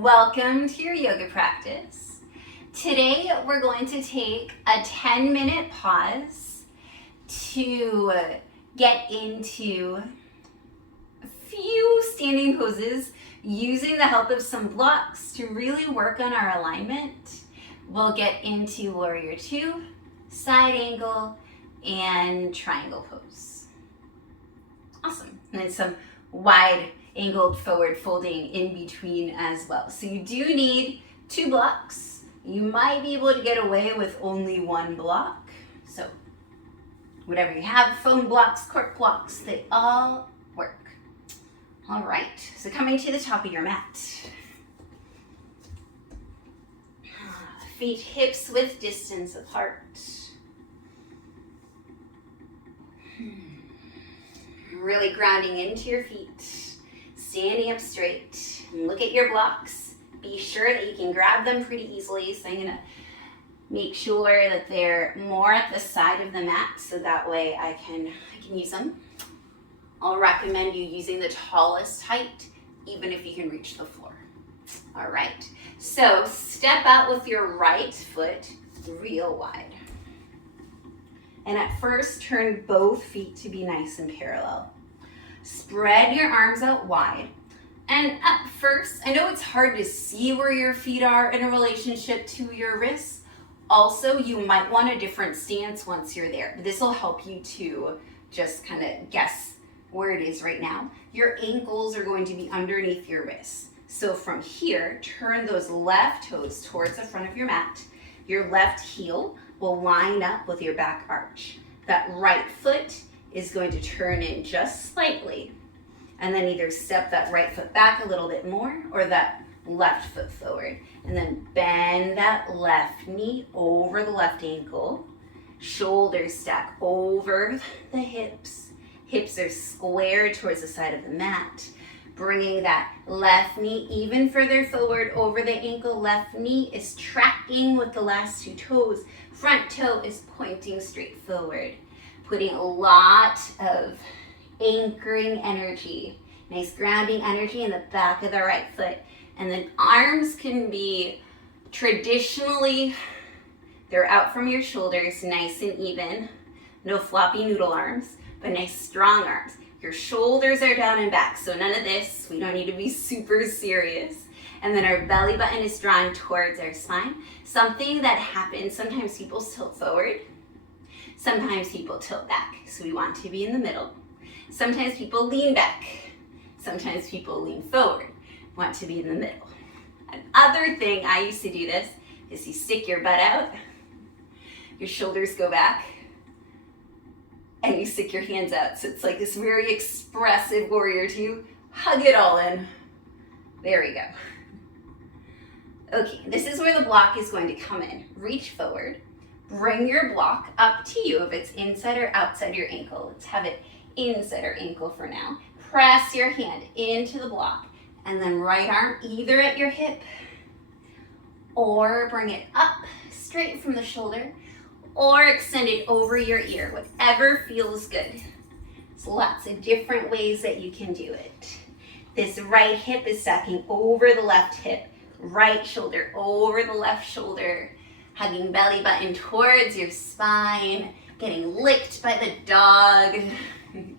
Welcome to your yoga practice. Today we're going to take a 10-minute pause to get into a few standing poses using the help of some blocks to really work on our alignment. We'll get into warrior two, side angle, and triangle pose. Awesome. And then some wide angled forward folding in between as well. So you do need two blocks. You might be able to get away with only one block. So whatever you have, foam blocks, cork blocks, they all work. All right, so coming to the top of your mat. Feet hips width distance apart. Really grounding into your feet. Standing up straight. Look at your blocks. Be sure that you can grab them pretty easily. So I'm gonna make sure that they're more at the side of the mat so that way I can use them. I'll recommend you using the tallest height, even if you can reach the floor. All right, so step out with your right foot real wide. And at first, turn both feet to be nice and parallel. Spread your arms out wide. And at first, I know it's hard to see where your feet are in a relationship to your wrists. Also, you might want a different stance once you're there. This will help you to just kind of guess where it is right now. Your ankles are going to be underneath your wrists. So from here, turn those left toes towards the front of your mat. Your left heel will line up with your back arch. That right foot is going to turn in just slightly, and then either step that right foot back a little bit more or that left foot forward, and then bend that left knee over the left ankle. Shoulders stack over the hips. Hips are squared towards the side of the mat. Bringing that left knee even further forward over the ankle. Left knee is tracking with the last two toes. Front toe is pointing straight forward. Putting a lot of anchoring energy, nice grounding energy in the back of the right foot. And then arms can be traditionally, they're out from your shoulders, nice and even. No floppy noodle arms, but nice strong arms. Your shoulders are down and back, so none of this. We don't need to be super serious. And then our belly button is drawn towards our spine. Something that happens, sometimes people tilt forward. Sometimes people tilt back, so we want to be in the middle. Sometimes people lean back. Sometimes people lean forward. Want to be in the middle. Another thing, I used to do this, is you stick your butt out, your shoulders go back, and you stick your hands out. So it's like this very expressive warrior two. Hug it all in. There we go. Okay, this is where the block is going to come in. Reach forward. Bring your block up to you if it's inside or outside your ankle. Let's have it inside our ankle for now. Press your hand into the block and then right arm either at your hip or bring it up straight from the shoulder or extend it over your ear, whatever feels good. There's lots of different ways that you can do it. This right hip is stacking over the left hip, right shoulder over the left shoulder. Hugging belly button towards your spine, getting licked by the dog. And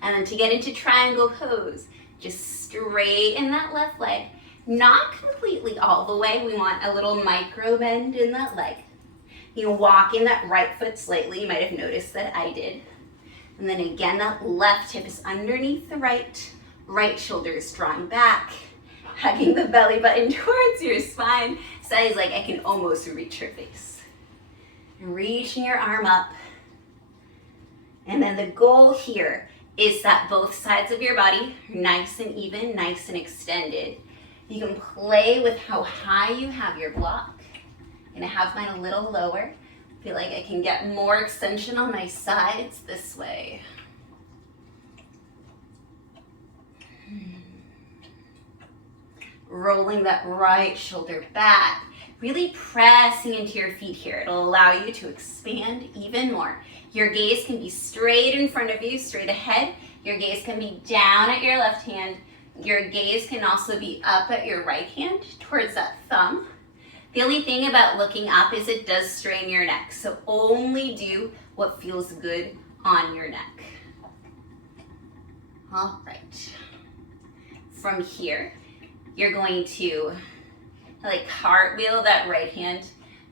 then to get into triangle pose, just straighten that left leg. Not completely all the way. We want a little micro bend in that leg. You walk in that right foot slightly. You might have noticed that I did. And then again, that left hip is underneath the right. Right shoulder is drawing back. Hugging the belly button towards your spine. Sally's like, I can almost reach her face. Reaching your arm up. And then the goal here is that both sides of your body are nice and even, nice and extended. You can play with how high you have your block. I'm gonna have mine a little lower. Feel like I can get more extension on my sides this way. Rolling that right shoulder back, really pressing into your feet here. It'll allow you to expand even more. Your gaze can be straight in front of you, straight ahead. Your gaze can be down at your left hand. Your gaze can also be up at your right hand towards that thumb. The only thing about looking up is it does strain your neck, so only do what feels good on your neck. All right. From here, you're going to like cartwheel that right hand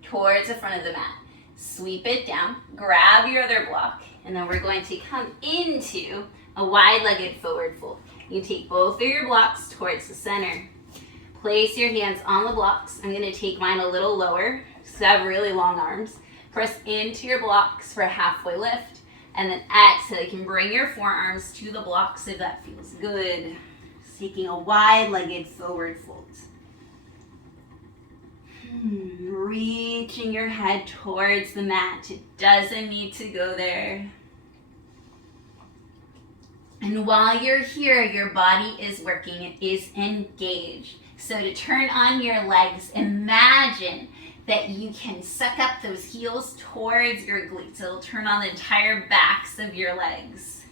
towards the front of the mat. Sweep it down, grab your other block, and then we're going to come into a wide-legged forward fold. You take both of your blocks towards the center. Place your hands on the blocks. I'm going to take mine a little lower because I have really long arms. Press into your blocks for a halfway lift, and then exhale. You can bring your forearms to the blocks if that feels good. Just taking a wide-legged forward fold. Reaching your head towards the mat. It doesn't need to go there. And while you're here, your body is working. It is engaged. So to turn on your legs, imagine that you can suck up those heels towards your glutes. It'll turn on the entire backs of your legs.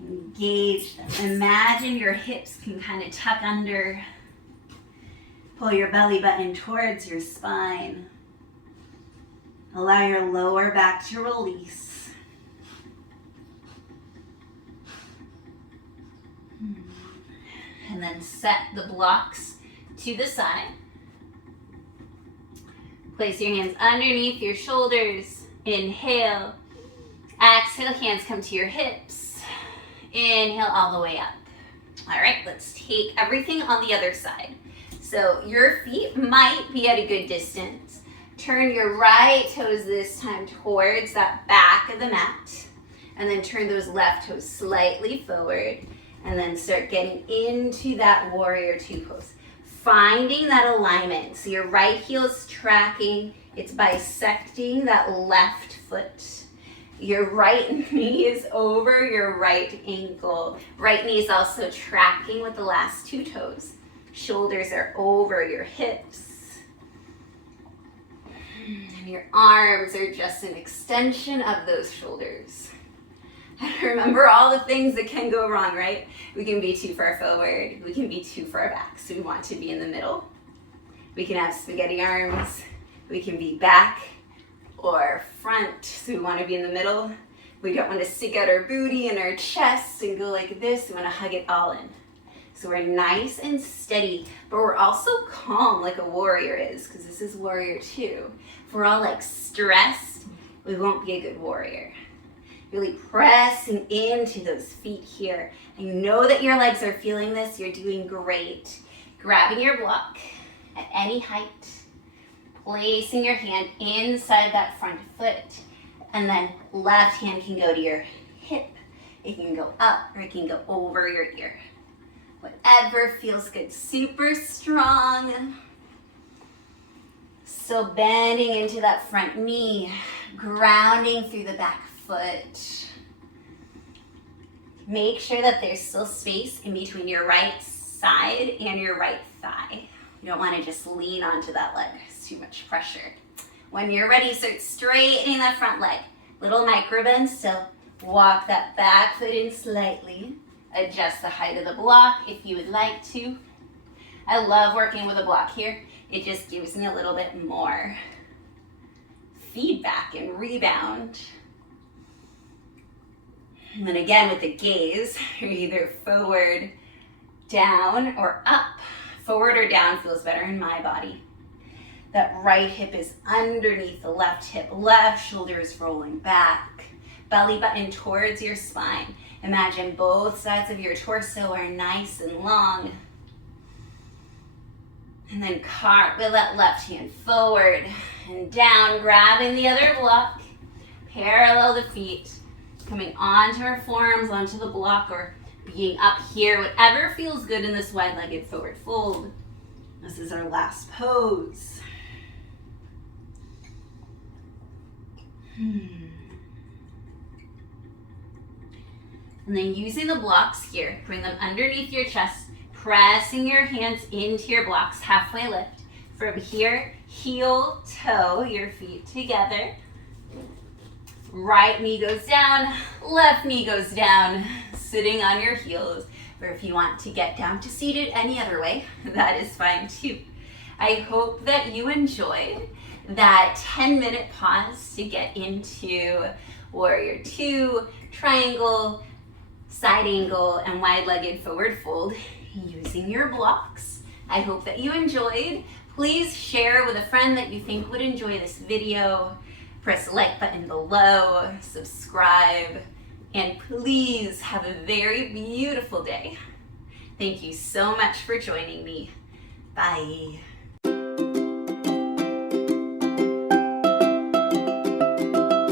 Engage them. Imagine your hips can kind of tuck under. Pull your belly button towards your spine. Allow your lower back to release. And then set the blocks to the side. Place your hands underneath your shoulders. Inhale. Exhale, hands come to your hips. Inhale all the way up. All right, let's take everything on the other side. So your feet might be at a good distance. Turn your right toes this time towards that back of the mat. And then turn those left toes slightly forward. And then start getting into that warrior two pose. Finding that alignment. So your right heel is tracking. It's bisecting that left foot. Your right knee is over your right ankle. Right knee is also tracking with the last two toes. Shoulders are over your hips. And your arms are just an extension of those shoulders. And remember all the things that can go wrong, right? We can be too far forward. We can be too far back. So we want to be in the middle. We can have spaghetti arms. We can be back or front. So we want to be in the middle. We don't want to stick out our booty and our chest and go like this. We want to hug it all in. So we're nice and steady, but we're also calm like a warrior is, because this is warrior two. If we're all like stressed, we won't be a good warrior. Really pressing into those feet here. And you know that your legs are feeling this. You're doing great. Grabbing your block at any height. Placing your hand inside that front foot. And then left hand can go to your hip. It can go up or it can go over your ear. Whatever feels good. Super strong. Still bending into that front knee. Grounding through the back foot. Make sure that there's still space in between your right side and your right thigh. You don't want to just lean onto that leg. It's too much pressure. When you're ready, start straightening that front leg. Little micro bend still. Walk that back foot in slightly. Adjust the height of the block if you would like to. I love working with a block here. It just gives me a little bit more feedback and rebound. And then again with the gaze, you're either forward, down, or up. Forward or down feels better in my body. That right hip is underneath the left hip. Left shoulder is rolling back. Belly button towards your spine. Imagine both sides of your torso are nice and long. And then cartwheel that left hand forward and down, grabbing the other block. Parallel the feet. Coming onto our forearms, onto the block, or being up here, whatever feels good in this wide-legged forward fold. This is our last pose. And then using the blocks here, bring them underneath your chest, pressing your hands into your blocks, halfway lift. From here, heel, toe, your feet together. Right knee goes down, left knee goes down, sitting on your heels. or if you want to get down to seated any other way, that is fine too. I hope that you enjoyed that 10-minute pause to get into warrior two, triangle, side angle, and wide-legged forward fold using your blocks. I hope that you enjoyed. Please share with a friend that you think would enjoy this video. Press the like button below, subscribe, and please have a very beautiful day. Thank you so much for joining me. Bye.